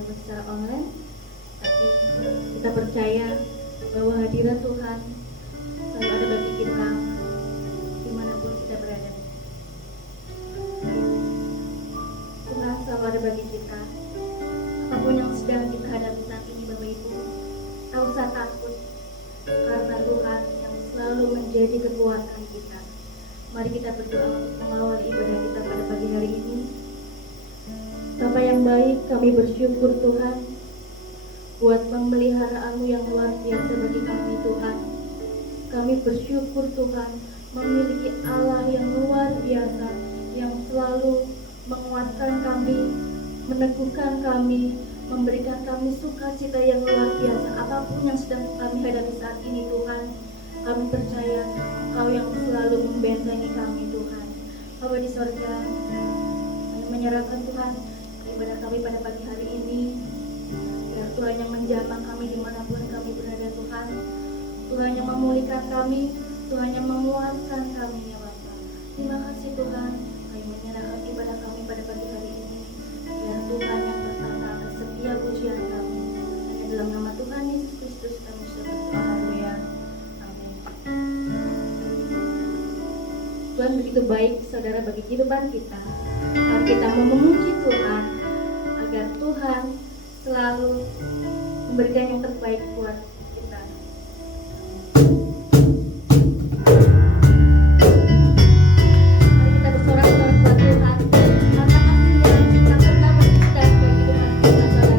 walaupun secara online, tapi kita percaya bahwa hadirat Tuhan selalu ada bagi kita dimanapun kita berada. Tuhan selalu ada bagi kita. Apapun yang sedang kita hadapi saat ini, Bapak Ibu, tak usah takut, karena Tuhan yang selalu menjadi kekuatan kita. Mari kita berdoa untuk mengawali ibadah kita pada pagi hari ini. Bapa yang baik, kami bersyukur Tuhan buat pemeliharaanmu yang luar biasa bagi kami Tuhan. Kami bersyukur Tuhan memiliki Allah yang luar biasa, yang selalu menguatkan kami, meneguhkan kami, memberikan kami sukacita yang luar biasa. Apapun yang sedang kami hadapi saat ini Tuhan, kami percaya Engkau yang selalu membentengi kami Tuhan. Bapa di sorga, kami menyerahkan Tuhan ibadah kami pada pagi hari ini, biar Tuhan yang menjamah kami dimanapun kami berada Tuhan. Tuhan yang memulihkan kami, Tuhan yang menguatkan kami ya Bapa. Terima kasih Tuhan, kami menyerahkan ibadah kami pada pagi hari ini, biar Tuhan yang bertata atas setiap pujian kami. Hanya dalam nama Tuhan Yesus Kristus kami sudah berdoa, haleluya, amin. Tuhan begitu baik saudara bagi kehidupan kita. Mari kita mau memuji Tuhan agar Tuhan selalu memberikan yang terbaik buat kita. Mari kita bersorak-sorak buat Tuhan, karena kasih-Nya tak pernah berhenti bagi kehidupan kita, saudara.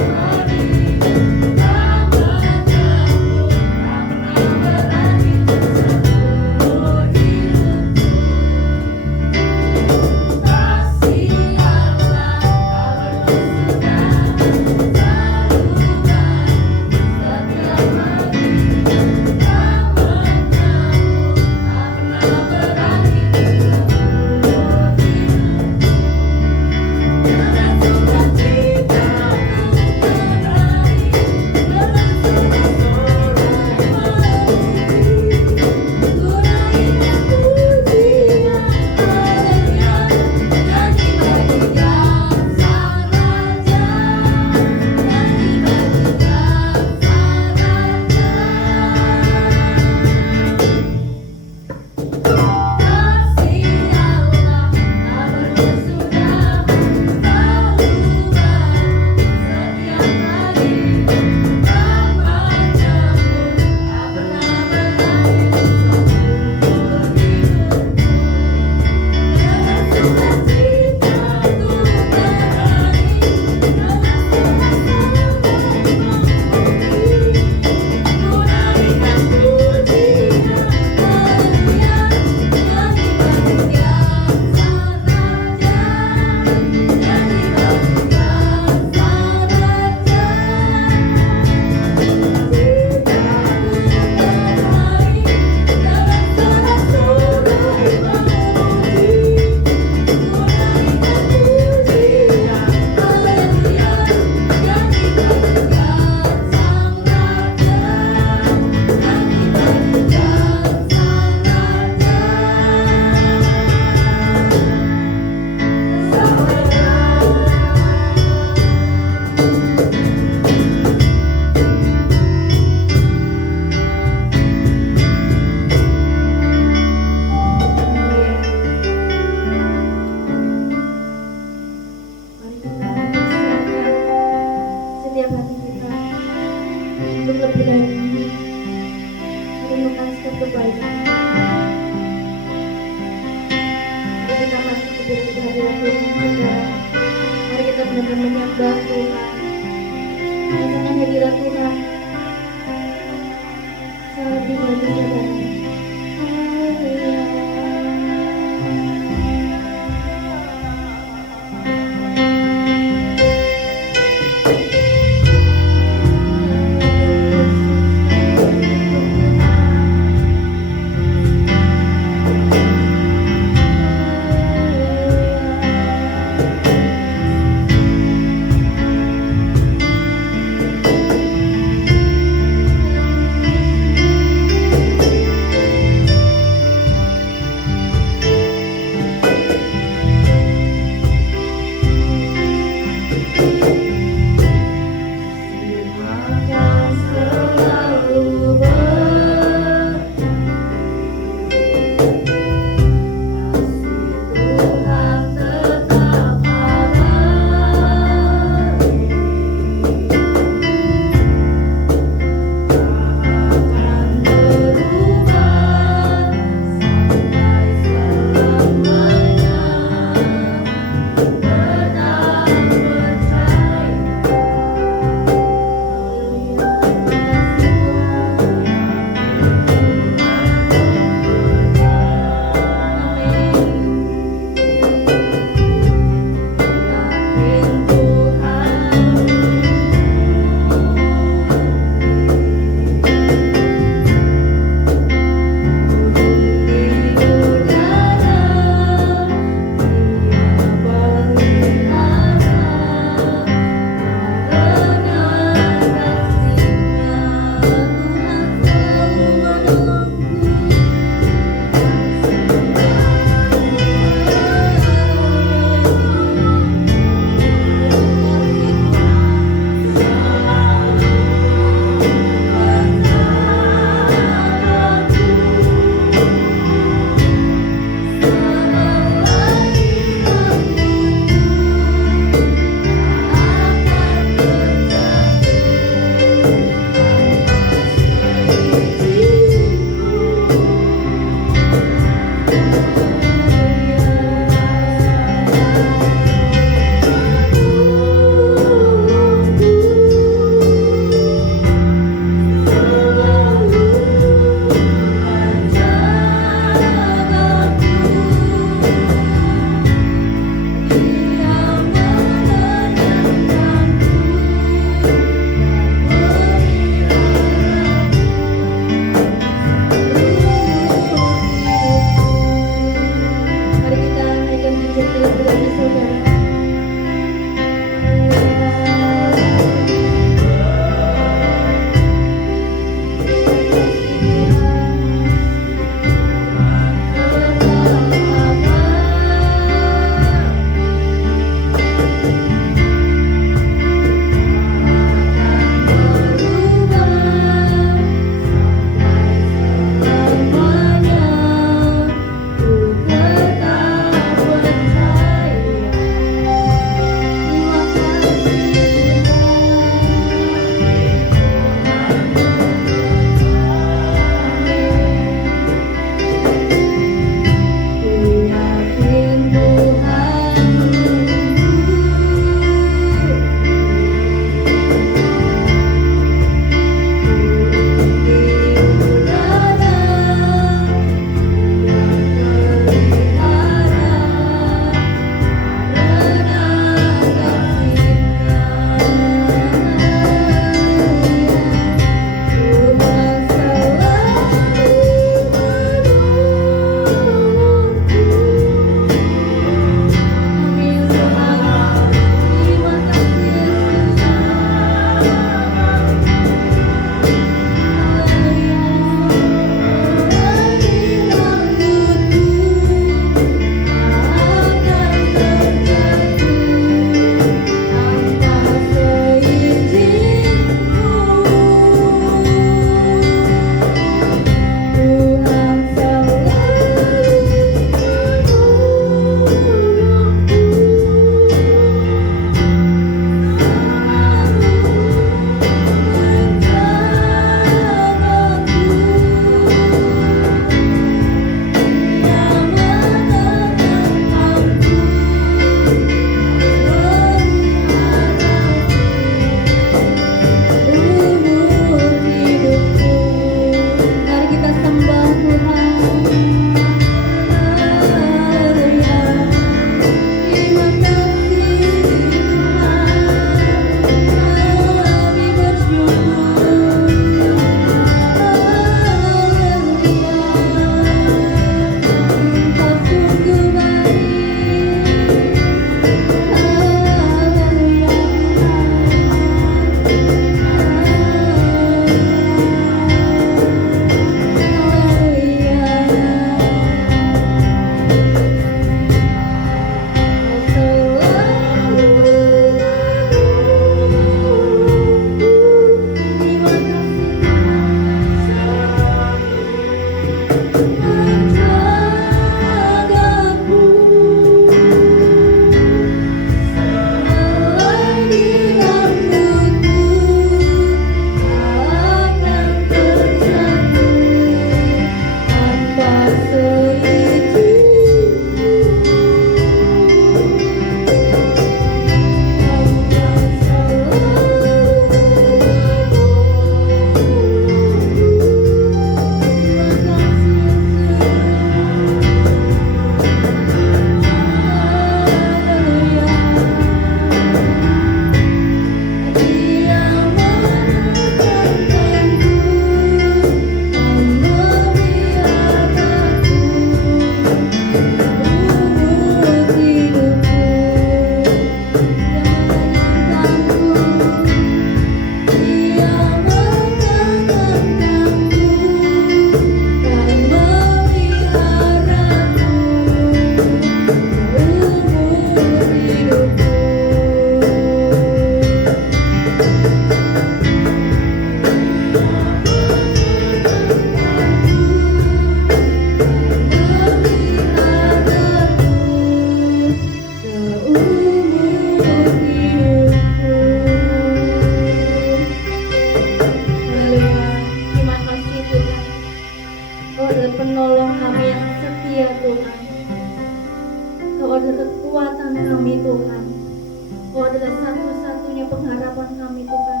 adalah satu-satunya pengharapan kami Tuhan.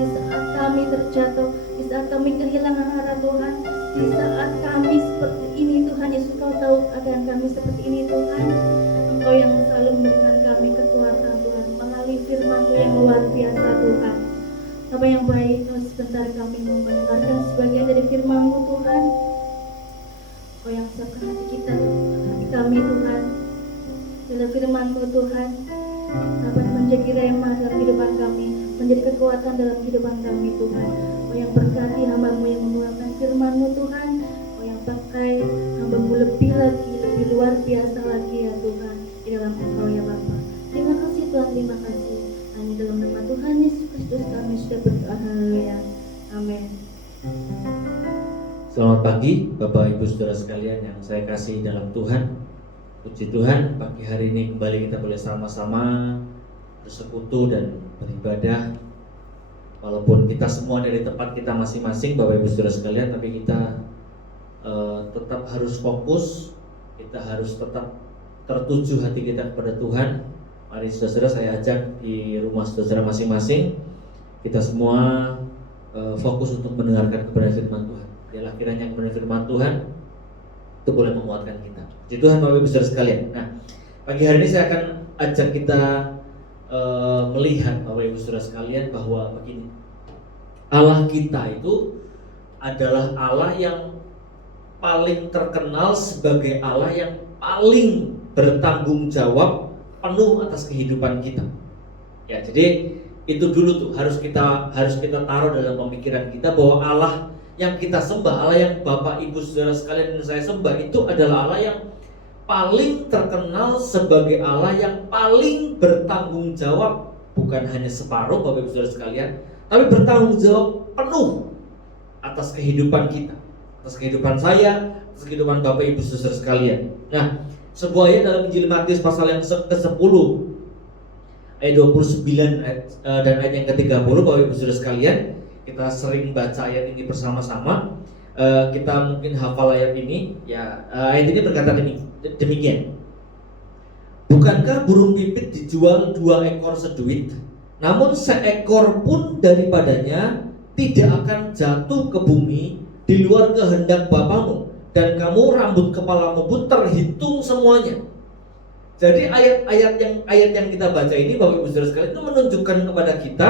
Di saat kami terjatuh, di saat kami kehilangan arah Tuhan, di saat kami seperti ini Tuhan Yesus, Kau tahu keadaan kami seperti ini Tuhan. Engkau yang selalu memberikan kami kekuatan Tuhan melalui firman-Mu yang luar biasa Tuhan. Bapa yang baik, sebentar kami mau mendengarkan sebagian dari firman-Mu Tuhan. Kau yang siapkan hati kita, hati kami Tuhan. Bila firman-Mu Tuhan dapat menjadi rema dalam kehidupan kami, menjadi kekuatan dalam kehidupan kami Tuhan. Kau yang berkati hamba-Mu yang mengeluarkan firman-Mu Tuhan. Kau yang pakai hamba-Mu lebih lagi, lebih luar biasa lagi ya Tuhan, di dalam Engkau ya Bapa. Terima kasih Tuhan, terima kasih. Hanya dalam nama Tuhan Yesus Kristus kami sudah berdoa, haleluya, amin. Selamat pagi Bapak Ibu Saudara sekalian yang saya kasih dalam Tuhan. Puji Tuhan, pagi hari ini kembali kita boleh sama-sama bersekutu dan beribadah. Walaupun kita semua dari tempat kita masing-masing Bapak Ibu Saudara sekalian, tapi kita tetap harus fokus. Kita harus tetap tertuju hati kita kepada Tuhan. Mari saudara-saudara, saya ajak di rumah saudara masing-masing, kita semua fokus untuk mendengarkan kebenaran firman Tuhan. Biarlah kiranya kebenaran firman Tuhan itu boleh menguatkan kita. Puji Tuhan Bapak Ibu Saudara sekalian. Nah, pagi hari ini saya akan ajak kita melihat Bapak Ibu Saudara sekalian bahwa begini, Allah kita itu adalah Allah yang paling terkenal sebagai Allah yang paling bertanggung jawab penuh atas kehidupan kita. Ya, jadi itu dulu tuh harus kita taruh dalam pemikiran kita bahwa Allah yang kita sembah, Allah yang Bapak Ibu Saudara sekalian dan saya sembah itu adalah Allah yang paling terkenal sebagai Allah yang paling bertanggung jawab, bukan hanya separuh Bapak Ibu Saudara sekalian, tapi bertanggung jawab penuh atas kehidupan kita, atas kehidupan saya, atas kehidupan Bapak Ibu Saudara sekalian. Nah, sebuah ayat dalam Injil Matius pasal yang ke-10 ayat 29 dan ayat yang ke-30 Bapak Ibu Saudara sekalian, kita sering baca ayat ini bersama-sama. Kita mungkin hafal ayat ini ya. Ayat ini berkata demikian. Bukankah burung pipit dijual 2 ekor seduit, namun seekor pun daripadanya tidak akan jatuh ke bumi di luar kehendak Bapamu, dan kamu rambut kepalamu pun terhitung semuanya. Jadi ayat yang kita baca ini Bapak Ibu Saudara sekalian itu menunjukkan kepada kita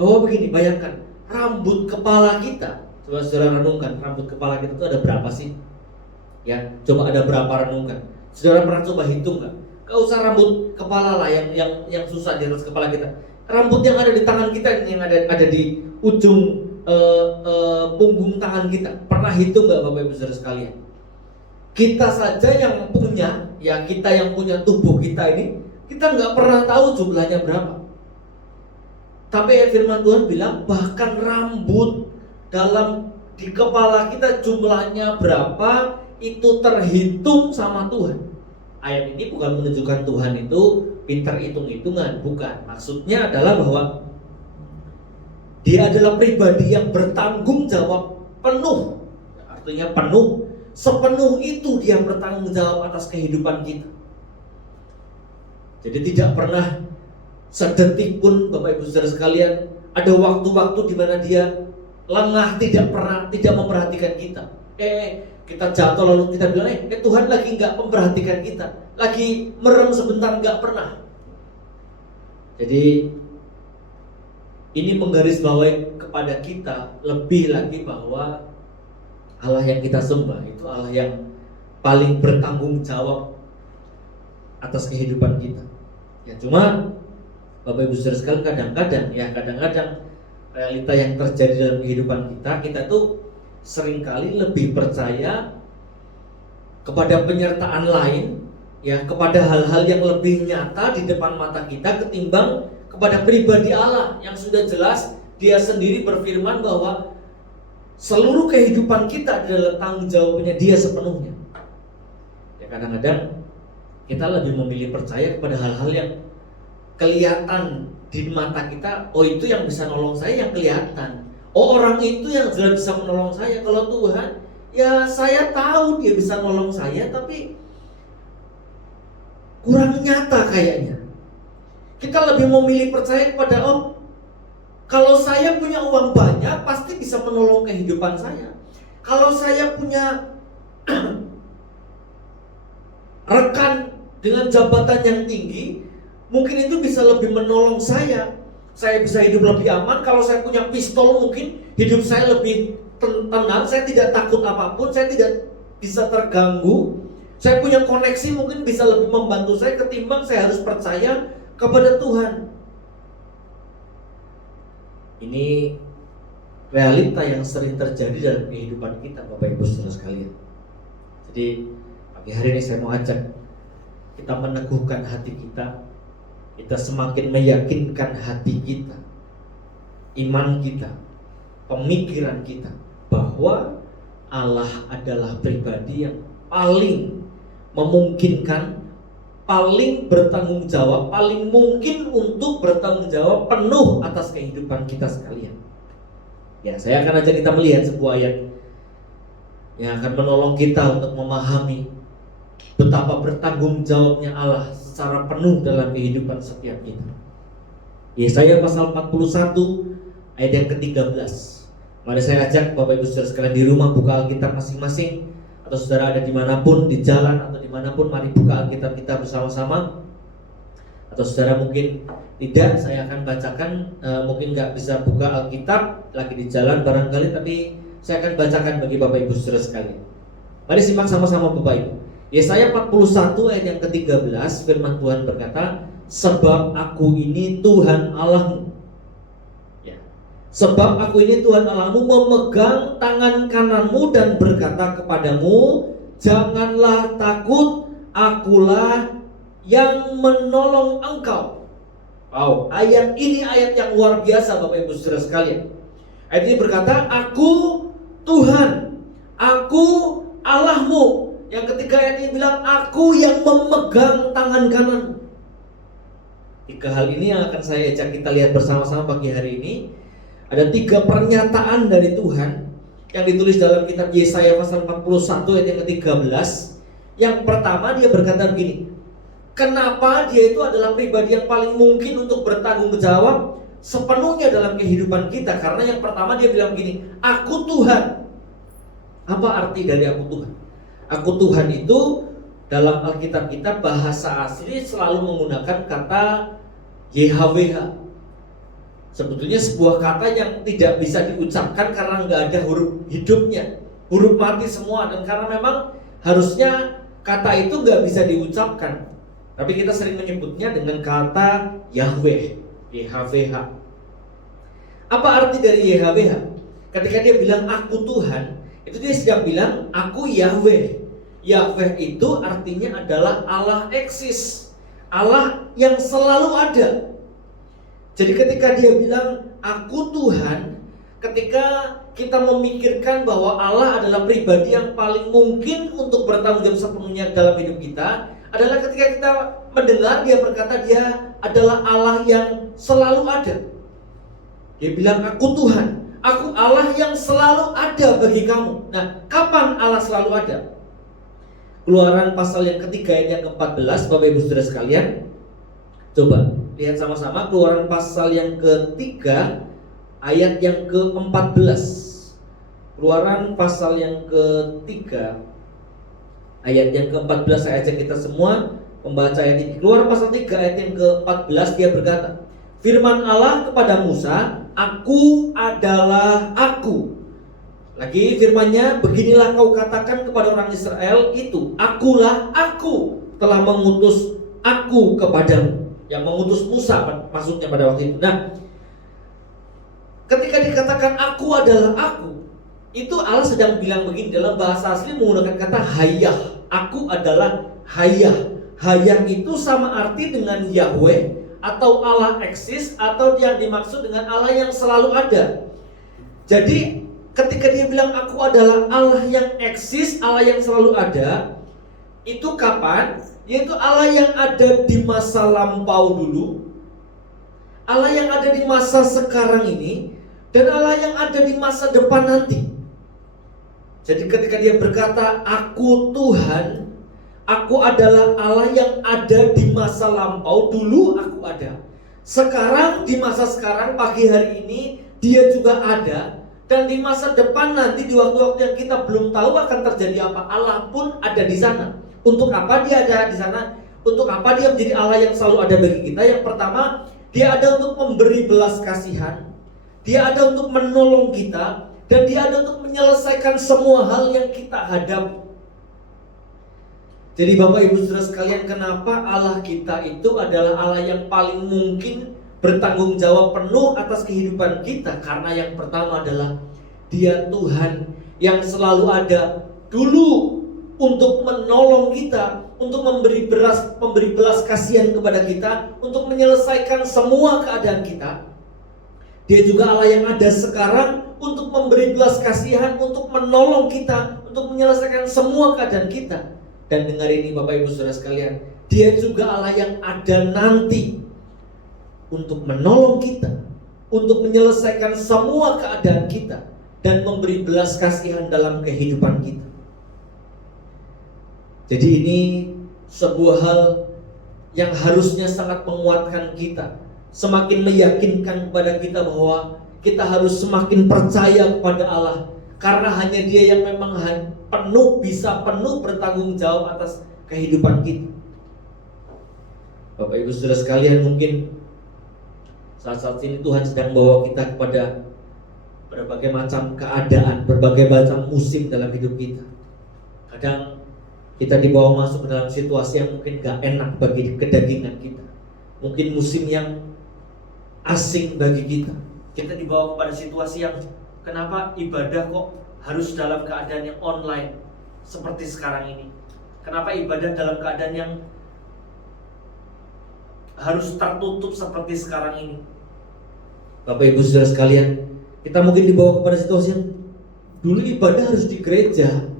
bahwa begini, bayangkan rambut kepala kita. Coba saudara renungkan, rambut kepala kita itu ada berapa sih? Ya, coba ada berapa, renungkan. Saudara pernah coba hitung nggak? Gak usah rambut kepala lah yang susah di atas kepala kita. Rambut yang ada di tangan kita, yang ada di ujung punggung tangan kita. Pernah hitung nggak Bapak Ibu Saudara sekalian? Kita saja yang punya, ya kita yang punya tubuh kita ini, kita nggak pernah tahu jumlahnya berapa. Tapi firman Tuhan bilang bahkan rambut di kepala kita jumlahnya berapa itu terhitung sama Tuhan. Ayat ini bukan menunjukkan Tuhan itu pintar hitung-hitungan, bukan. Maksudnya adalah bahwa Dia adalah pribadi yang bertanggung jawab penuh. Artinya penuh, sepenuh itu Dia bertanggung jawab atas kehidupan kita. Jadi tidak pernah sedetik pun Bapak Ibu Saudara sekalian ada waktu-waktu di mana Dia lengah, tidak memperhatikan kita. Kita jatuh lalu kita bilang Tuhan lagi nggak memperhatikan kita, lagi merem sebentar, nggak pernah. Jadi ini menggarisbawahi kepada kita lebih lagi bahwa Allah yang kita sembah itu Allah yang paling bertanggung jawab atas kehidupan kita. Ya, cuma Bapak Ibu Saudara sekalian kadang-kadang realita yang terjadi dalam kehidupan kita tuh seringkali lebih percaya kepada penyertaan lain, ya, kepada hal-hal yang lebih nyata di depan mata kita ketimbang kepada pribadi Allah yang sudah jelas Dia sendiri berfirman bahwa seluruh kehidupan kita adalah tanggung jawabnya Dia sepenuhnya. Ya, kadang-kadang kita lebih memilih percaya kepada hal-hal yang kelihatan di mata kita. Oh, itu yang bisa nolong saya, yang kelihatan. Oh, orang itu yang jelas bisa menolong saya. Kalau Tuhan, ya saya tahu Dia bisa nolong saya, tapi kurang nyata kayaknya. Kita lebih memilih percaya kepada kalau saya punya uang banyak pasti bisa menolong kehidupan saya. Kalau saya punya rekan dengan jabatan yang tinggi, mungkin itu bisa lebih menolong saya. Saya bisa hidup lebih aman. Kalau saya punya pistol, mungkin hidup saya lebih tenang. Saya tidak takut apapun. Saya tidak bisa terganggu. Saya punya koneksi, mungkin bisa lebih membantu saya ketimbang saya harus percaya kepada Tuhan. Ini realita yang sering terjadi dalam kehidupan kita, Bapak Ibu Saudara sekalian. Jadi pagi hari ini saya mau ajak kita meneguhkan hati kita. Kita semakin meyakinkan hati kita, iman kita, pemikiran kita, bahwa Allah adalah pribadi yang paling memungkinkan, paling bertanggung jawab, paling mungkin untuk bertanggung jawab penuh atas kehidupan kita sekalian. Ya, saya akan ajak kita melihat sebuah ayat yang akan menolong kita untuk memahami betapa bertanggung jawabnya Allah secara penuh dalam kehidupan setiap kita. Yesaya pasal 41 ayat yang ke-13. Mari saya ajak Bapak Ibu Saudara sekalian di rumah buka Alkitab masing-masing, atau saudara ada dimanapun, di jalan atau dimanapun, mari buka Alkitab kita bersama-sama. Atau saudara mungkin tidak, saya akan bacakan. Mungkin nggak bisa buka Alkitab, lagi di jalan barangkali, tapi saya akan bacakan bagi Bapak Ibu Saudara sekalian. Mari simak sama-sama Bapak Ibu. Yesaya 41 ayat yang ke-13, firman Tuhan berkata, sebab aku ini Tuhan Allahmu. Ya. Sebab aku ini Tuhan Allahmu, memegang tangan kananmu dan berkata kepadamu, janganlah takut, akulah yang menolong engkau. Wow, ayat ini ayat yang luar biasa Bapak Ibu Saudara sekalian. Ayat ini berkata, aku Tuhan, aku Allahmu. Yang ketiga ayat ini bilang, aku yang memegang tangan kanan. Tiga hal ini yang akan saya ajak kita lihat bersama-sama pagi hari ini. Ada tiga pernyataan dari Tuhan yang ditulis dalam kitab Yesaya pasal 41 ayat yang ke-13. Yang pertama dia berkata begini, kenapa dia itu adalah pribadi yang paling mungkin untuk bertanggung jawab sepenuhnya dalam kehidupan kita? Karena yang pertama dia bilang begini, aku Tuhan. Apa arti dari aku Tuhan? Aku Tuhan itu dalam Alkitab kita bahasa asli selalu menggunakan kata YHWH. Sebetulnya sebuah kata yang tidak bisa diucapkan karena nggak ada huruf hidupnya, huruf mati semua. Dan karena memang harusnya kata itu nggak bisa diucapkan, tapi kita sering menyebutnya dengan kata Yahweh, YHWH. Apa arti dari YHWH? Ketika dia bilang aku Tuhan, itu dia sedang bilang aku Yahweh. Yahweh itu artinya adalah Allah eksis, Allah yang selalu ada. Jadi ketika dia bilang aku Tuhan, ketika kita memikirkan bahwa Allah adalah pribadi yang paling mungkin untuk bertanggung jawab sepenuhnya dalam hidup kita, adalah ketika kita mendengar dia berkata dia adalah Allah yang selalu ada. Dia bilang aku Tuhan, aku Allah yang selalu ada bagi kamu. Nah, kapan Allah selalu ada? Keluaran pasal yang ketiga ayat yang ke-14, Bapak Ibu Saudara sekalian. Coba lihat sama-sama Keluaran pasal yang ketiga ayat yang ke-14. Keluaran pasal yang ketiga ayat yang ke-14, saya ajak kita semua membaca ayat ini. Keluaran pasal 3 ayat yang ke-14, dia berkata, firman Allah kepada Musa, aku adalah aku. Lagi firmannya, beginilah kau katakan kepada orang Israel itu, akulah aku telah mengutus aku kepadamu. Yang mengutus Musa maksudnya pada waktu itu. Nah, ketika dikatakan aku adalah aku, itu Allah sedang bilang begini, dalam bahasa asli menggunakan kata hayah. Aku adalah hayah. Hayah itu sama arti dengan Yahweh atau Allah eksis, atau yang dimaksud dengan Allah yang selalu ada. Jadi ketika dia bilang aku adalah Allah yang eksis, Allah yang selalu ada, itu kapan? Yaitu Allah yang ada di masa lampau dulu, Allah yang ada di masa sekarang ini, dan Allah yang ada di masa depan nanti. Jadi ketika dia berkata aku Tuhan, aku adalah Allah yang ada di masa lampau, dulu aku ada. Sekarang, di masa sekarang, pagi hari ini, dia juga ada. Dan di masa depan nanti, di waktu-waktu yang kita belum tahu akan terjadi apa, Allah pun ada di sana. Untuk apa dia ada di sana? Untuk apa dia menjadi Allah yang selalu ada bagi kita? Yang pertama, dia ada untuk memberi belas kasihan, dia ada untuk menolong kita, dan dia ada untuk menyelesaikan semua hal yang kita hadapi. Jadi Bapak Ibu Saudara sekalian, kenapa Allah kita itu adalah Allah yang paling mungkin bertanggung jawab penuh atas kehidupan kita? Karena yang pertama adalah Dia Tuhan yang selalu ada dulu untuk menolong kita, untuk memberi belas kasihan kepada kita, untuk menyelesaikan semua keadaan kita. Dia juga Allah yang ada sekarang untuk memberi belas kasihan, untuk menolong kita, untuk menyelesaikan semua keadaan kita. Dan dengar ini Bapak Ibu Saudara sekalian, Dia juga Allah yang ada nanti untuk menolong kita, untuk menyelesaikan semua keadaan kita, dan memberi belas kasihan dalam kehidupan kita. Jadi ini sebuah hal yang harusnya sangat menguatkan kita, semakin meyakinkan kepada kita bahwa kita harus semakin percaya kepada Allah, karena hanya Dia yang memang bisa penuh bertanggung jawab atas kehidupan kita. Bapak Ibu Saudara sekalian, mungkin saat-saat ini Tuhan sedang bawa kita kepada berbagai macam keadaan, berbagai macam musim dalam hidup kita. Kadang kita dibawa masuk ke dalam situasi yang mungkin gak enak bagi kedagingan kita, mungkin musim yang asing bagi kita. Kita dibawa kepada situasi yang kenapa ibadah kok harus dalam keadaan yang online seperti sekarang ini? Kenapa ibadah dalam keadaan yang harus tertutup seperti sekarang ini? Bapak Ibu Saudara sekalian, kita mungkin dibawa kepada situasi yang dulu ibadah harus di gereja.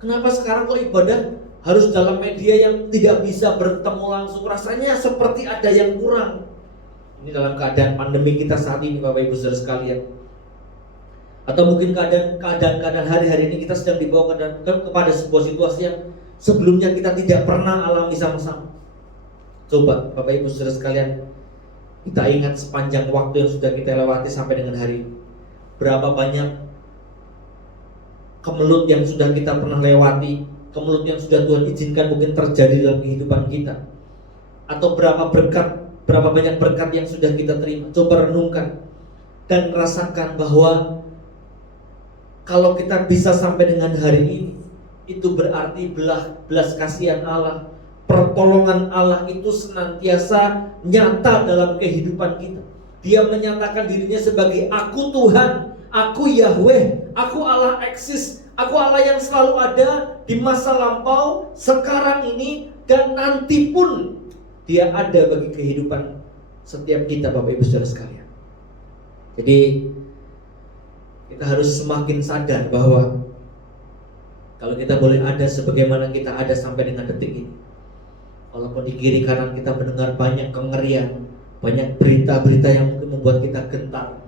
Kenapa sekarang kok ibadah harus dalam media yang tidak bisa bertemu langsung? Rasanya seperti ada yang kurang. Ini dalam keadaan pandemi kita saat ini Bapak Ibu Saudara sekalian. Atau mungkin keadaan hari-hari ini kita sedang dibawa kepada sebuah situasi yang sebelumnya kita tidak pernah alami sama-sama. Coba Bapak Ibu Saudara sekalian, kita ingat sepanjang waktu yang sudah kita lewati sampai dengan hari ini. Berapa banyak kemelut yang sudah kita pernah lewati, kemelut yang sudah Tuhan izinkan mungkin terjadi dalam kehidupan kita. Atau berapa banyak berkat yang sudah kita terima. Coba renungkan dan rasakan bahwa kalau kita bisa sampai dengan hari ini, itu berarti belas kasihan Allah, pertolongan Allah itu senantiasa nyata dalam kehidupan kita. Dia menyatakan dirinya sebagai aku Tuhan, aku Yahweh, aku Allah eksis, aku Allah yang selalu ada di masa lampau, sekarang ini, dan nanti pun Dia ada bagi kehidupan setiap kita Bapak Ibu Saudara sekalian. Jadi kita harus semakin sadar bahwa kalau kita boleh ada sebagaimana kita ada sampai dengan detik ini, walaupun di kiri kanan kita mendengar banyak kengerian, banyak berita-berita yang mungkin membuat kita gentar,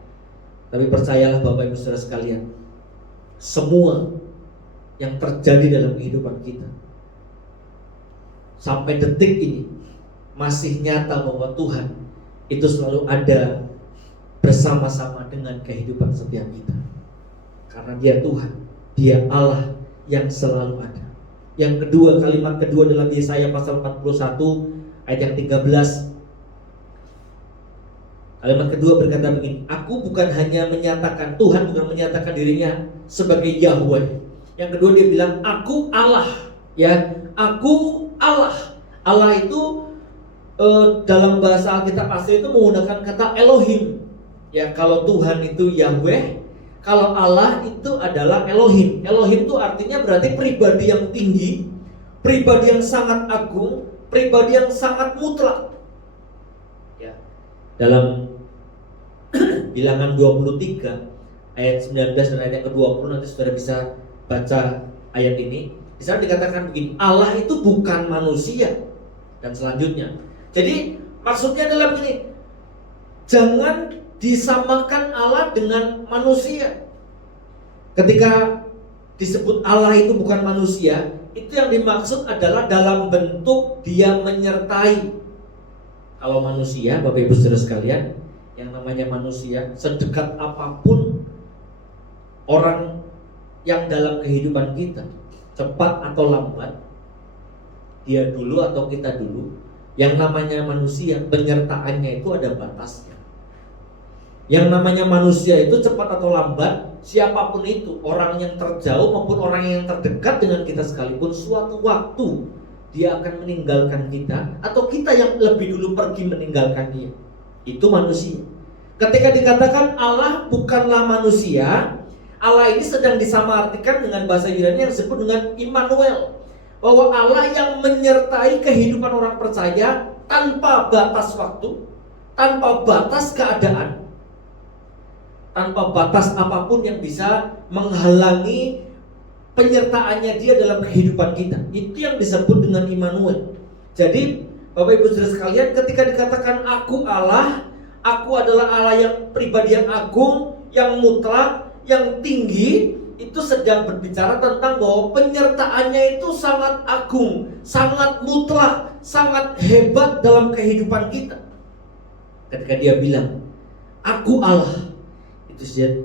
tapi percayalah Bapak Ibu Saudara sekalian, semua yang terjadi dalam kehidupan kita sampai detik ini masih nyata bahwa Tuhan itu selalu ada bersama-sama dengan kehidupan setiap kita. Karena Dia Tuhan, Dia Allah yang selalu ada. Yang kedua, kalimat kedua dalam Yesaya pasal 41 ayat yang 13. Kalimat kedua berkata begini, aku bukan hanya menyatakan, Tuhan bukan menyatakan dirinya sebagai Yahweh. Yang kedua dia bilang, aku Allah. Ya, aku Allah. Allah itu dalam bahasa Alkitab asli itu menggunakan kata Elohim. Ya, kalau Tuhan itu Yahweh, kalau Allah itu adalah Elohim. Elohim itu artinya berarti pribadi yang tinggi, pribadi yang sangat agung, pribadi yang sangat mutlak. Ya. Dalam Bilangan 23 ayat 19 dan ayat yang ke-20 nanti saudara bisa baca ayat ini. Di sana dikatakan begini, Allah itu bukan manusia. Dan selanjutnya, jadi maksudnya adalah begini, jangan disamakan Allah dengan manusia. Ketika disebut Allah itu bukan manusia, itu yang dimaksud adalah dalam bentuk Dia menyertai. Kalau manusia, Bapak Ibu Saudara sekalian, yang namanya manusia, sedekat apapun orang yang dalam kehidupan kita, cepat atau lambat, dia dulu atau kita dulu, yang namanya manusia, penyertaannya itu ada batasnya. Yang namanya manusia itu cepat atau lambat, siapapun itu, orang yang terjauh maupun orang yang terdekat dengan kita sekalipun, suatu waktu dia akan meninggalkan kita, atau kita yang lebih dulu pergi meninggalkan dia. Itu manusia. Ketika dikatakan Allah bukanlah manusia, Allah ini sedang disamaratikan dengan bahasa Yunani yang disebut dengan Immanuel, bahwa Allah yang menyertai kehidupan orang percaya tanpa batas waktu, tanpa batas keadaan, tanpa batas apapun yang bisa menghalangi penyertaannya dia dalam kehidupan kita. Itu yang disebut dengan Immanuel. Jadi Bapak Ibu Saudara sekalian, ketika dikatakan aku Allah, aku adalah Allah yang pribadi yang agung, yang mutlak, yang tinggi, itu sedang berbicara tentang bahwa penyertaannya itu sangat agung, sangat mutlak, sangat hebat dalam kehidupan kita. Ketika dia bilang aku Allah,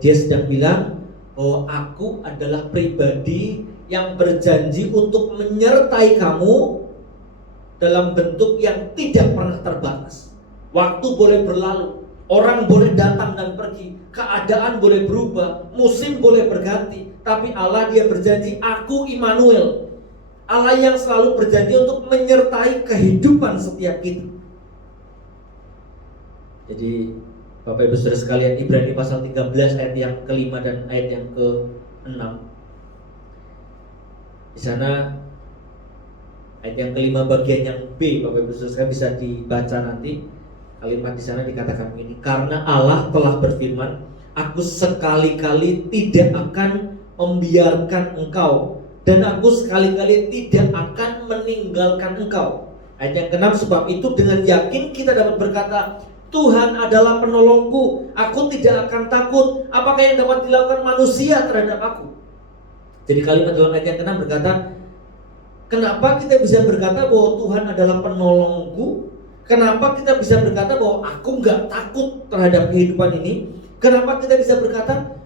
dia sedang bilang bahwa aku adalah pribadi yang berjanji untuk menyertai kamu dalam bentuk yang tidak pernah terbatas. Waktu boleh berlalu, orang boleh datang dan pergi, keadaan boleh berubah, musim boleh berganti, tapi Allah dia berjanji, aku Immanuel, Allah yang selalu berjanji untuk menyertai kehidupan setiap kita. Jadi Bapak Ibu Saudara sekalian, Ibrani pasal 13 ayat yang kelima dan ayat yang ke-6. Di sana ayat yang kelima bagian yang B, Bapak Ibu Saudara sekalian, bisa dibaca nanti. Kalimat di sana dikatakan begini, karena Allah telah berfirman, aku sekali-kali tidak akan membiarkan engkau, dan aku sekali-kali tidak akan meninggalkan engkau. Ayat yang ke-6, sebab itu dengan yakin kita dapat berkata, Tuhan adalah penolongku, aku tidak akan takut. Apakah yang dapat dilakukan manusia terhadap aku? Jadi kalimat dalam ayat yang ke-6 berkata, kenapa kita bisa berkata bahwa Tuhan adalah penolongku? Kenapa kita bisa berkata bahwa aku gak takut terhadap kehidupan ini? Kenapa kita bisa berkata,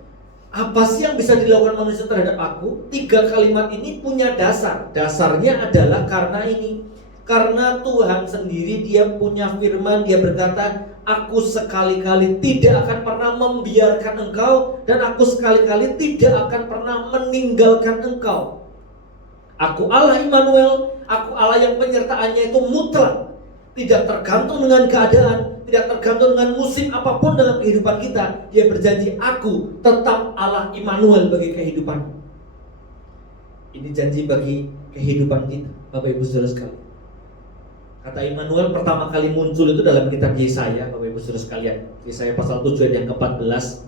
apa sih yang bisa dilakukan manusia terhadap aku? 3 kalimat ini punya dasar. Dasarnya adalah karena ini. Karena Tuhan sendiri dia punya firman, dia berkata, aku sekali-kali tidak akan pernah membiarkan engkau, dan aku sekali-kali tidak akan pernah meninggalkan engkau. Aku Allah Immanuel, aku Allah yang penyertaannya itu mutlak, tidak tergantung dengan keadaan, tidak tergantung dengan musim apapun dalam kehidupan kita. Dia berjanji, aku tetap Allah Immanuel bagi kehidupan. Ini janji bagi kehidupan kita, Bapak Ibu Saudara sekalian. Kata Immanuel pertama kali muncul itu dalam kitab Yesaya, Bapak Ibu Saudara sekalian. Yesaya pasal 7 ayat yang ke-14.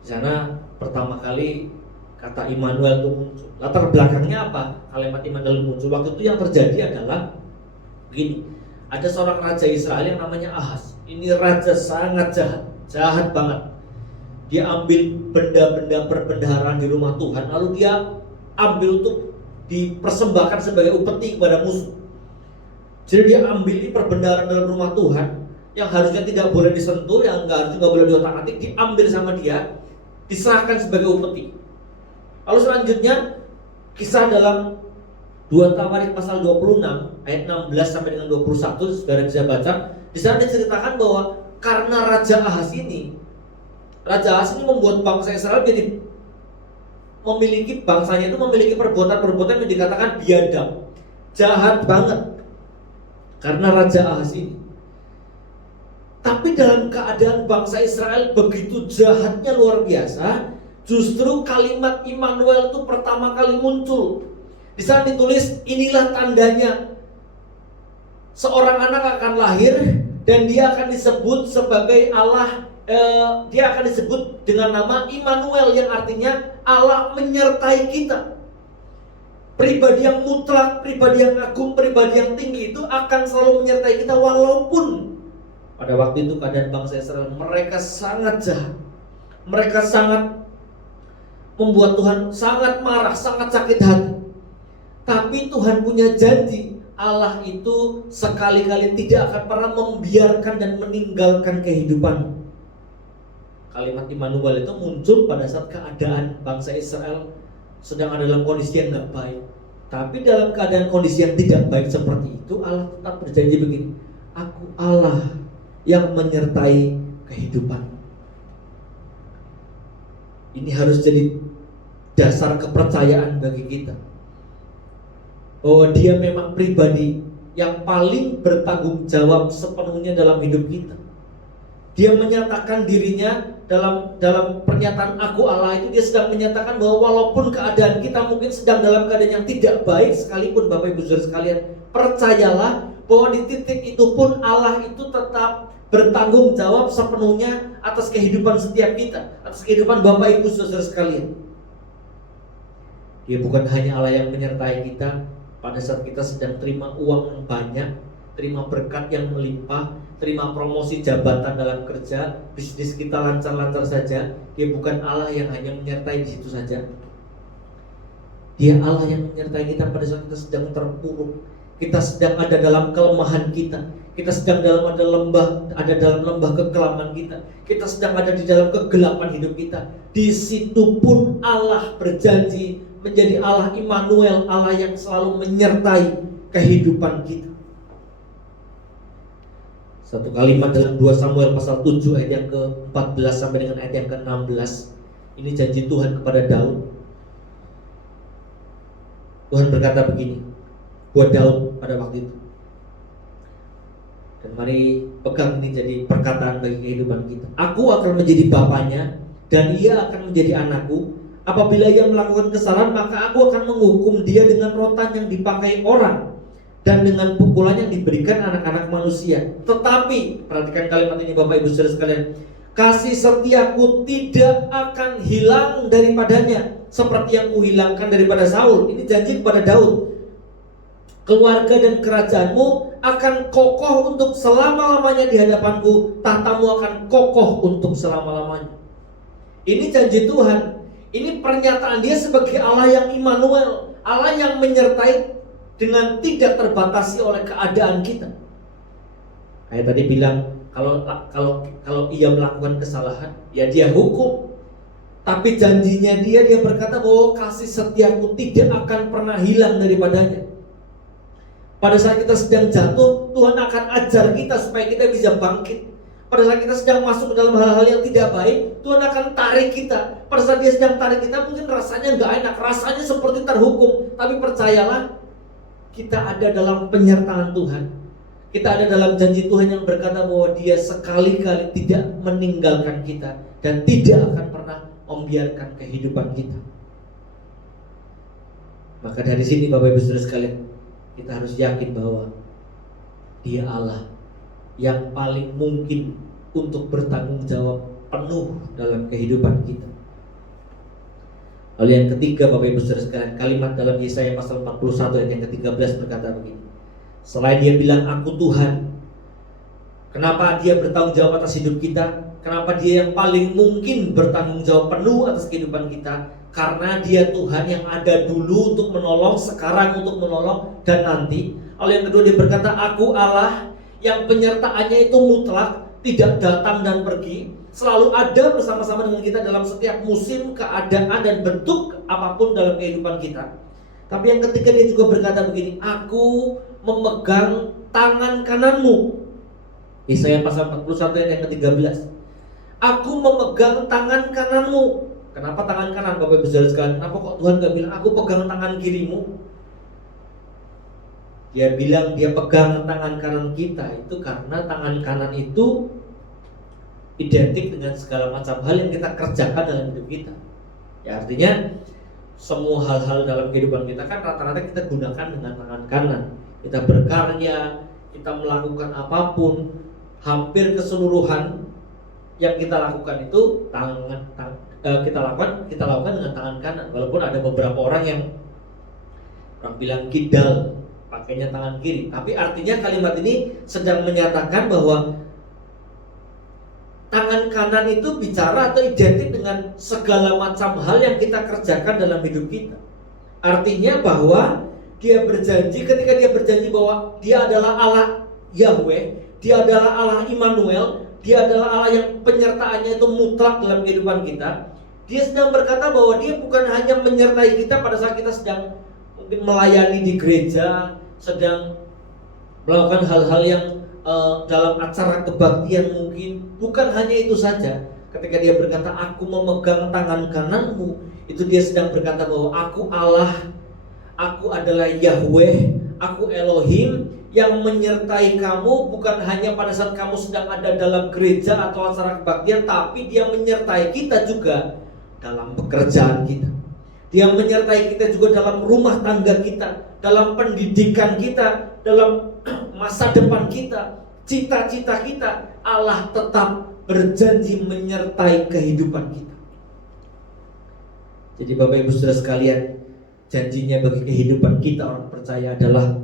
Di sana pertama kali kata Immanuel itu muncul. Latar belakangnya apa? Kalimat Immanuel muncul. Waktu itu yang terjadi adalah begini. Ada seorang raja Israel yang namanya Ahaz. Ini raja sangat jahat banget. Dia ambil benda-benda perbendaharaan di rumah Tuhan, lalu dia ambil untuk dipersembahkan sebagai upeti kepada musuh. Jadi dia ambil di perbendaharaan dalam rumah Tuhan yang harusnya tidak boleh disentuh, yang harusnya nggak boleh diotak-atik, diambil sama dia, diserahkan sebagai upeti. Lalu selanjutnya kisah dalam 2 Tawarik pasal 26 ayat 16 sampai dengan 21, saudara bisa baca. Di sana diceritakan bahwa karena Raja Ahaz ini membuat bangsa Israel jadi bangsanya itu memiliki perbuatan-perbuatan yang dikatakan biadab, jahat banget. Karena Raja Ahaz ini. Tapi dalam keadaan bangsa Israel begitu jahatnya luar biasa, justru kalimat Immanuel itu pertama kali muncul. Di sana ditulis, inilah tandanya, seorang anak akan lahir dan dia akan disebut sebagai Allah. Dia akan disebut dengan nama Immanuel, yang artinya Allah menyertai kita. Pribadi yang mutlak, pribadi yang agung, pribadi yang tinggi itu akan selalu menyertai kita, walaupun pada waktu itu keadaan bangsa Israel mereka sangat jahat, mereka sangat membuat Tuhan sangat marah, sangat sakit hati. Tapi Tuhan punya janji Allah itu sekali-kali tidak akan pernah membiarkan dan meninggalkan kehidupan. Kalimat Immanuel itu muncul pada saat keadaan bangsa Israel sedang ada dalam kondisi yang gak baik. Tapi dalam keadaan kondisi yang tidak baik seperti itu, Allah tetap berjanji begini, aku Allah yang menyertai kehidupan. Ini harus jadi dasar kepercayaan bagi kita, bahwa Dia memang pribadi yang paling bertanggung jawab sepenuhnya dalam hidup kita. Dia menyatakan dirinya dalam pernyataan aku Allah itu, dia sedang menyatakan bahwa walaupun keadaan kita mungkin sedang dalam keadaan yang tidak baik sekalipun, Bapak Ibu Saudara sekalian, percayalah bahwa di titik itu pun Allah itu tetap bertanggung jawab sepenuhnya atas kehidupan setiap kita, atas kehidupan Bapak Ibu Saudara sekalian. Dia bukan hanya Allah yang menyertai kita pada saat kita sedang terima uang yang banyak, terima berkat yang melimpah, terima promosi jabatan dalam kerja, bisnis kita lancar-lancar saja. Dia bukan Allah yang hanya menyertai di situ saja. Dia Allah yang menyertai kita pada saat kita sedang terpuruk, kita sedang ada dalam kelemahan kita sedang ada dalam lembah kekelaman kita sedang ada di dalam kegelapan hidup kita. Di situ pun Allah berjanji menjadi Allah Immanuel, Allah yang selalu menyertai kehidupan kita. Satu kalimat dalam 2 Samuel pasal 7 ayat yang ke-14 sampai dengan ayat yang ke-16. Ini janji Tuhan kepada Daud. Tuhan berkata begini buat Daud pada waktu itu. Dan mari pegang ini jadi perkataan bagi kehidupan kita. Aku akan menjadi bapaknya dan ia akan menjadi anakku. Apabila ia melakukan kesalahan, maka aku akan menghukum dia dengan rotan yang dipakai orang dan dengan pukulan yang diberikan anak-anak manusia. Tetapi, perhatikan kalimat ini Bapak Ibu Saudara sekalian, kasih setiaku tidak akan hilang daripadanya seperti yang kuhilangkan daripada Saul. Ini janji kepada Daud. Keluarga dan kerajaanmu akan kokoh untuk selama-lamanya di hadapanku. Tahtamu akan kokoh untuk selama-lamanya. Ini janji Tuhan. Ini pernyataan dia sebagai Allah yang Immanuel, Allah yang menyertai dengan tidak terbatasi oleh keadaan kita. Kayak tadi bilang, kalau ia melakukan kesalahan, ya dia hukum. Tapi janjinya dia berkata bahwa kasih setiaku tidak akan pernah hilang daripadanya. Pada saat kita sedang jatuh, Tuhan akan ajar kita supaya kita bisa bangkit. Pada saat kita sedang masuk ke dalam hal-hal yang tidak baik, Tuhan akan tarik kita. Pada saat dia sedang tarik kita, mungkin rasanya gak enak, rasanya seperti terhukum. Tapi percayalah, kita ada dalam penyertaan Tuhan. Kita ada dalam janji Tuhan yang berkata bahwa dia sekali-kali tidak meninggalkan kita dan tidak akan pernah membiarkan kehidupan kita. Maka dari sini Bapak Ibu Saudara sekalian, kita harus yakin bahwa dia Allah yang paling mungkin untuk bertanggung jawab penuh dalam kehidupan kita. Lalu yang ketiga Bapak Ibu Saudara sekalian, kalimat dalam Yesaya pasal 41 ayat yang ke-13 berkata begini. Selain dia bilang aku Tuhan, kenapa dia bertanggung jawab atas hidup kita? Kenapa dia yang paling mungkin bertanggung jawab penuh atas kehidupan kita? Karena dia Tuhan yang ada dulu untuk menolong, sekarang untuk menolong, dan nanti. Lalu yang kedua dia berkata aku Allah yang penyertaannya itu mutlak, tidak datang dan pergi, selalu ada bersama-sama dengan kita dalam setiap musim, keadaan, dan bentuk apapun dalam kehidupan kita. Tapi yang ketiga dia juga berkata begini, aku memegang tangan kananmu. Yesaya pasal 41 ayat yang ke-13. Aku memegang tangan kananmu. Kenapa tangan kanan Bapak Ibu Saudara sekalian? Kenapa kok Tuhan gak bilang aku pegang tangan kirimu? Dia bilang dia pegang tangan kanan kita itu karena tangan kanan itu identik dengan segala macam hal yang kita kerjakan dalam hidup kita. Ya artinya semua hal-hal dalam kehidupan kita kan rata-rata kita gunakan dengan tangan kanan. Kita berkarya, kita melakukan apapun, hampir keseluruhan yang kita lakukan itu kita lakukan dengan tangan kanan. Walaupun ada beberapa orang yang bilang kidal, pakainya tangan kiri. Tapi artinya kalimat ini sedang menyatakan bahwa tangan kanan itu bicara atau identik dengan segala macam hal yang kita kerjakan dalam hidup kita. Artinya bahwa Dia berjanji, ketika dia berjanji bahwa dia adalah Allah Yahweh, dia adalah Allah Immanuel, dia adalah Allah yang penyertaannya itu mutlak dalam kehidupan kita. Dia sedang berkata bahwa dia bukan hanya menyertai kita pada saat kita sedang mungkin melayani di gereja, sedang melakukan hal-hal yang dalam acara kebaktian mungkin. Bukan hanya itu saja. Ketika dia berkata, aku memegang tangan kananmu, itu dia sedang berkata bahwa aku Allah, aku adalah Yahweh, aku Elohim yang menyertai kamu, bukan hanya pada saat kamu sedang ada dalam gereja atau acara kebaktian, tapi dia menyertai kita juga dalam pekerjaan kita. Dia menyertai kita juga dalam rumah tangga kita, dalam pendidikan kita, dalam masa depan kita, cita-cita kita. Allah tetap berjanji menyertai kehidupan kita. Jadi Bapak Ibu Saudara sekalian, janjinya bagi kehidupan kita orang percaya adalah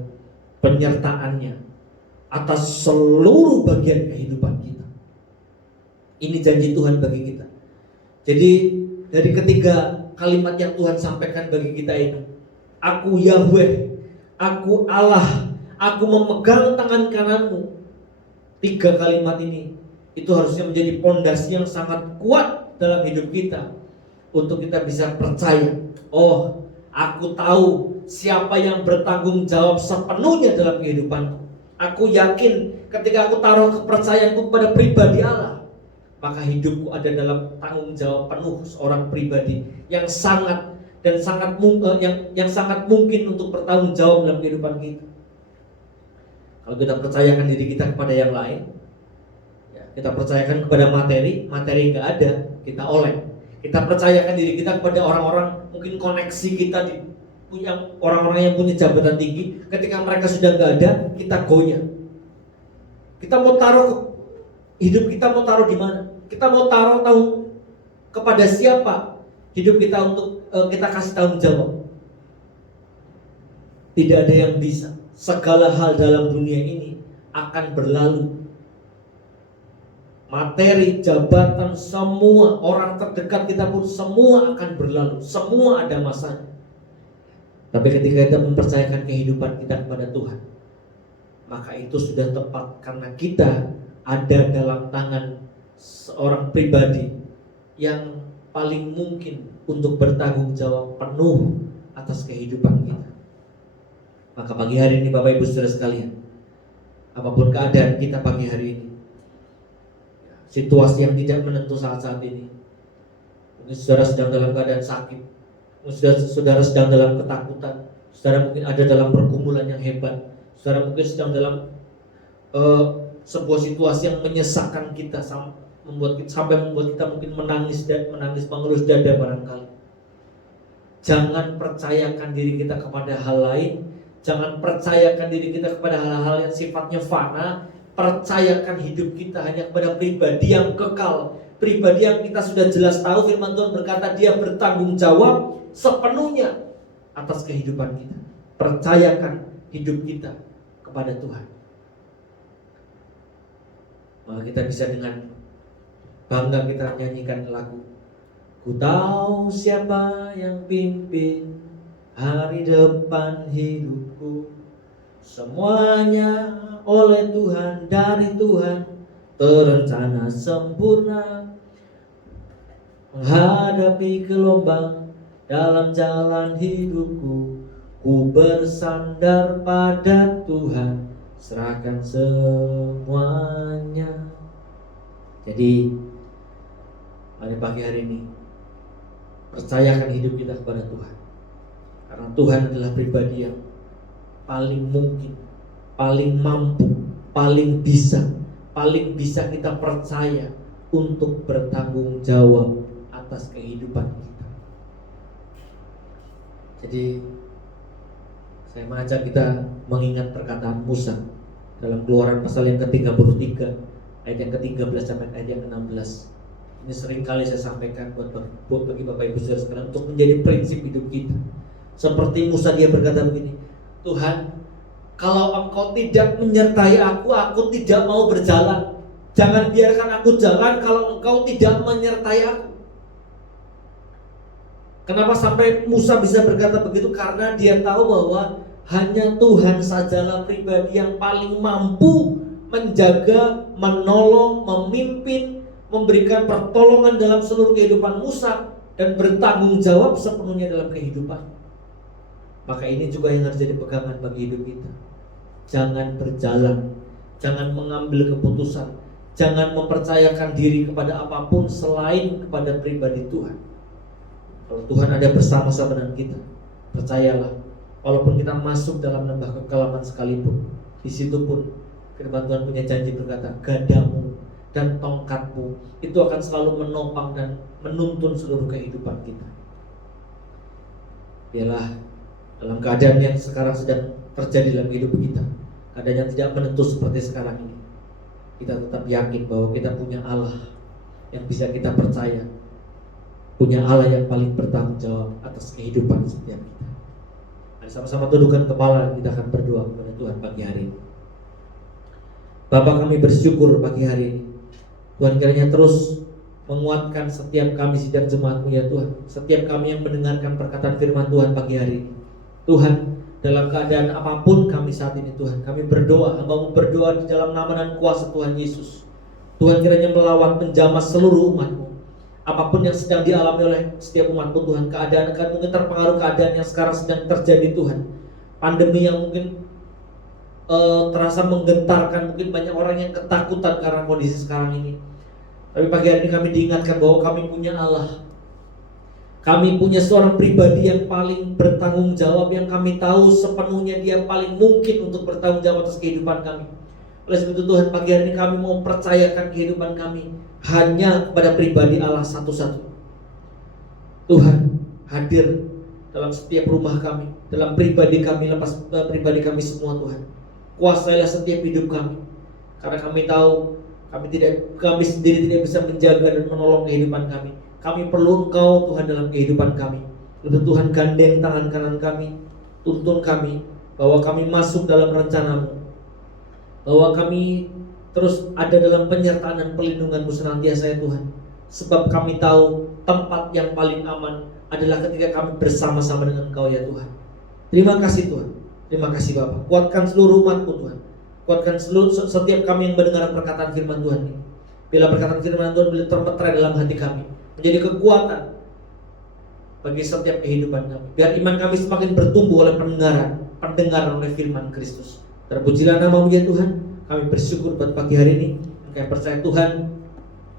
penyertaannya atas seluruh bagian kehidupan kita. Ini janji Tuhan bagi kita. Jadi dari ketiga kalimat yang Tuhan sampaikan bagi kita ini, aku Yahweh, aku Allah, aku memegang tangan kananmu. 3 kalimat ini itu harusnya menjadi pondasi yang sangat kuat dalam hidup kita, untuk kita bisa percaya, oh, aku tahu siapa yang bertanggung jawab sepenuhnya dalam kehidupanku. Aku yakin ketika aku taruh kepercayaanku kepada pribadi Allah, maka hidupku ada dalam tanggung jawab penuh seorang pribadi yang sangat mungkin untuk bertanggung jawab dalam kehidupan kita. Kalau kita percayakan diri kita kepada yang lain, ya, kita percayakan kepada materi nggak ada, kita oleh. Kita percayakan diri kita kepada orang-orang, mungkin koneksi kita yang orang-orang yang punya jabatan tinggi, ketika mereka sudah nggak ada, kita goyah. Kita mau taruh hidup kita, mau taruh di mana? Kita mau tahu kepada siapa hidup kita untuk kita kasih tanggung jawab? Tidak ada yang bisa. Segala hal dalam dunia ini akan berlalu. Materi, jabatan, semua orang terdekat kita pun semua akan berlalu. Semua ada masanya. Tapi ketika kita mempercayakan kehidupan kita kepada Tuhan, maka itu sudah tepat, karena kita ada dalam tangan seorang pribadi yang paling mungkin untuk bertanggung jawab penuh atas kehidupan kita. Maka pagi hari ini Bapak Ibu Saudara sekalian, apapun keadaan kita pagi hari ini, situasi yang tidak menentu saat-saat ini, mungkin saudara sedang dalam keadaan sakit, mungkin saudara sedang dalam ketakutan, saudara mungkin ada dalam pergumulan yang hebat, saudara mungkin sedang dalam sebuah situasi yang menyesakkan kita, sampai membuat kita mungkin menangis mengelus dada barangkali. Jangan percayakan diri kita kepada hal lain, jangan percayakan diri kita kepada hal-hal yang sifatnya fana. Percayakan hidup kita hanya kepada pribadi yang kekal, pribadi yang kita sudah jelas tahu firman Tuhan berkata dia bertanggung jawab sepenuhnya atas kehidupan kita. Percayakan hidup kita kepada Tuhan, maka kita bisa dengan bangga kita nyanyikan lagu, ku tahu siapa yang pimpin hari depan hidupku, semuanya oleh Tuhan, dari Tuhan terencana sempurna, menghadapi gelombang dalam jalan hidupku, ku bersandar pada Tuhan, serahkan semuanya. Jadi pada pagi hari ini percayakan hidup kita kepada Tuhan, karena Tuhan adalah pribadi yang paling mungkin, paling mampu, paling bisa kita percaya untuk bertanggung jawab atas kehidupan kita. Jadi saya mengajak kita mengingat perkataan Musa dalam Keluaran pasal yang ke-33 ayat yang ke-13 sampai ayat yang ke-16. Ini sering kali saya sampaikan buat bagi Bapak Ibu Saudara sekalian untuk menjadi prinsip hidup kita. Seperti Musa, dia berkata begini, Tuhan, kalau Engkau tidak menyertai aku tidak mau berjalan. Jangan biarkan aku jalan kalau Engkau tidak menyertai aku. Kenapa sampai Musa bisa berkata begitu? Karena dia tahu bahwa Hanya Tuhan sajalah pribadi yang paling mampu menjaga, menolong, memimpin, memberikan pertolongan dalam seluruh kehidupan Musa, dan bertanggung jawab sepenuhnya dalam kehidupan. Maka ini juga yang harus jadi pegangan bagi hidup kita. Jangan berjalan, jangan mengambil keputusan, jangan mempercayakan diri kepada apapun selain kepada pribadi Tuhan. Kalau Tuhan ada bersama-sama dengan kita, percayalah, walaupun kita masuk dalam lembah kekelaman sekalipun, di situ pun firman Tuhan punya janji berkata, gadamu dan tongkatmu itu akan selalu menopang dan menuntun seluruh kehidupan kita. Biarlah dalam keadaan yang sekarang sedang terjadi dalam hidup kita, keadaan yang tidak menentu seperti sekarang ini, kita tetap yakin bahwa kita punya Allah yang bisa kita percaya, punya Allah yang paling bertanggung jawab atas kehidupan setiap kita. Mari sama-sama tundukkan kepala, kita akan berdoa kepada Tuhan pagi hari ini. Bapa, kami bersyukur pagi hari ini, Tuhan kiranya terus menguatkan setiap kami sidang jemaat-Mu ya Tuhan. Setiap kami yang mendengarkan perkataan firman Tuhan pagi hari ini, Tuhan, dalam keadaan apapun kami saat ini Tuhan, kami berdoa, Hamba-Mu berdoa di dalam nama dan kuasa Tuhan Yesus. Tuhan kiranya melawan menjamah seluruh umat-Mu. Apapun yang sedang dialami oleh setiap umat-Mu Tuhan, keadaan mungkin terpengaruh keadaan yang sekarang sedang terjadi Tuhan, pandemi yang mungkin terasa menggentarkan, mungkin banyak orang yang ketakutan karena kondisi sekarang ini. Tapi pagi hari ini kami diingatkan bahwa kami punya Allah. Kami punya seorang pribadi yang paling bertanggung jawab, yang kami tahu sepenuhnya dia paling mungkin untuk bertanggung jawab atas kehidupan kami. Oleh sebab itu Tuhan, pagi hari ini kami mau percayakan kehidupan kami hanya kepada pribadi Allah satu-satu. Tuhan hadir dalam setiap rumah kami, dalam pribadi kami, lepas pribadi kami semua Tuhan. Kuasailah setiap hidup kami, karena kami tahu kami sendiri tidak bisa menjaga dan menolong kehidupan kami. Kami perlu Engkau Tuhan dalam kehidupan kami. Lalu Tuhan gandeng tangan kanan kami, tuntun kami, bahwa kami masuk dalam rencana-Mu, bahwa kami terus ada dalam penyertaan dan pelindungan-Mu senantiasa ya Tuhan. Sebab kami tahu tempat yang paling aman adalah ketika kami bersama-sama dengan Engkau ya Tuhan. Terima kasih Tuhan. Terima kasih Bapa. Kuatkan seluruh umat-Mu Tuhan. Kuatkan setiap kami yang mendengar perkataan firman Tuhan ini. Bila perkataan firman Tuhan boleh termeterai dalam hati kami, menjadi kekuatan bagi setiap kehidupan kami. Biar iman kami semakin bertumbuh oleh pendengaran oleh firman Kristus. Terpujilah nama-Mu ya Tuhan. Kami bersyukur buat pagi hari ini. Kami percaya Tuhan,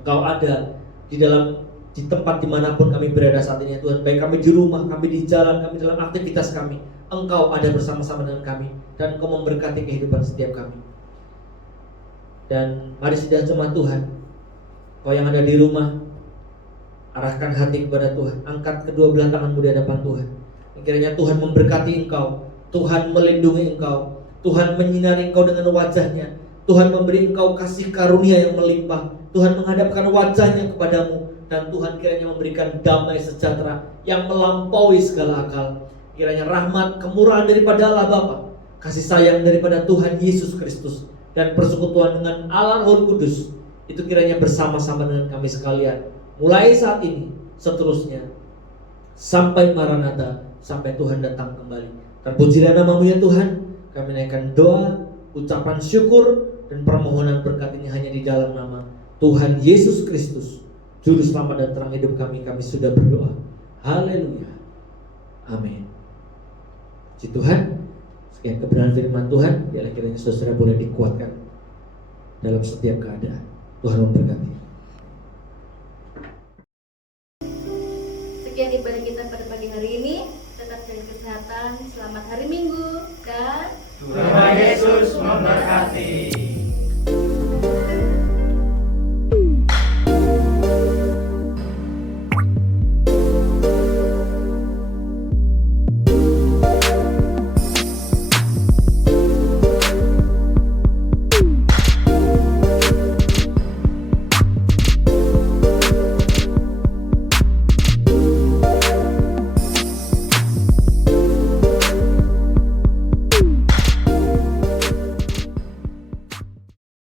Engkau ada di tempat dimanapun kami berada saat ini ya Tuhan. Baik kami di rumah, kami di jalan, kami dalam aktivitas kami, Engkau ada bersama-sama dengan kami, dan Engkau memberkati kehidupan setiap kami. Dan mari sidang jemaat Tuhan, Kau yang ada di rumah, arahkan hati kepada Tuhan. Angkat kedua belah tanganmu di hadapan Tuhan. Kiranya Tuhan memberkati engkau, Tuhan melindungi engkau, Tuhan menyinari engkau dengan wajahnya, Tuhan memberi engkau kasih karunia yang melimpah, Tuhan menghadapkan wajahnya kepadamu, dan Tuhan kiranya memberikan damai sejahtera yang melampaui segala akal. Kiranya rahmat, kemurahan daripada Allah Bapa, kasih sayang daripada Tuhan Yesus Kristus, dan persekutuan dengan Allah Roh Kudus itu kiranya bersama-sama dengan kami sekalian, mulai saat ini, seterusnya, sampai Maranatha, sampai Tuhan datang kembali. Terpujilah nama-Mu ya Tuhan. Kami naikkan doa, ucapan syukur, dan permohonan berkat ini hanya di dalam nama Tuhan Yesus Kristus, Juru Selamat dan Terang hidup kami. Kami sudah berdoa. Haleluya. Amin. Puji Tuhan. Sekian kebenaran firman Tuhan. Biarlah kiranya saudara boleh dikuatkan dalam setiap keadaan. Tuhan memberkati. Sekian ibadah kita pada pagi hari ini. Tetap jaga kesehatan. Selamat hari Minggu dan Tuhan Yesus memberkati.